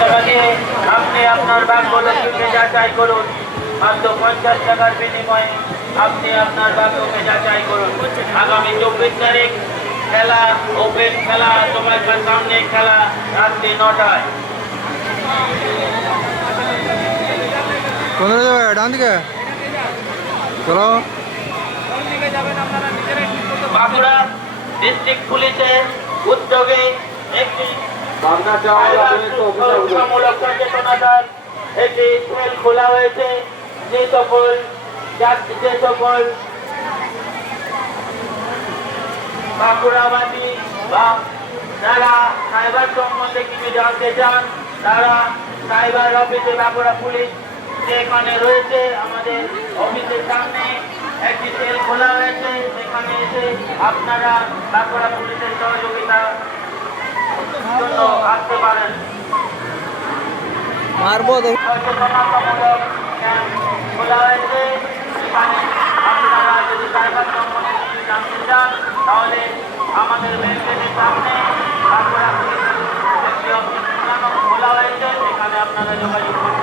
টাকা দিয়ে আপনি আপনার ভাগ্যকে যাচাই করুন। মাত্র 50 টাকার বিনিময়ে আপনি আপনার ভাগ্যকে যাচাই করুন। আগামী 24 তারিখ খেলা, ওপেন খেলা, তোমার সামনে খেলা রাত্রি 9টায়। কোন যাবে? ডান দিকে চলো। বাঁকুড়া ডিস্ট্রিক্ট পুলিশের উদ্যোগে একটি শিক্ষামূলক সচেতনতার একটি সেল খোলা হয়েছে। যে সকল বাঁকুড়াবাসী বা যারা সাইবার সম্বন্ধে কিছু জানতে চান, তারা সাইবার অফিসে বাঁকুড়া পুলিশ যেখানে রয়েছে, আমাদের অফিসের সামনে একটি সেল খোলা হয়েছে। সেখানে এসে আপনারা বাঁকুড়া পুলিশের সহযোগিতার জন্য আসতে পারেন। মারবো সচেতনতামূলক ক্যাম্প খোলা হয়েছে। সেখানে আপনারা যদি সাইবার সম্বন্ধে কিছু জানতে চান, তাহলে আমাদের ব্যাংকের সামনে বাঁকুড়া পুলিশের একটি অফিস খোলা হয়েছে। সেখানে আপনারা যোগাযোগ করতে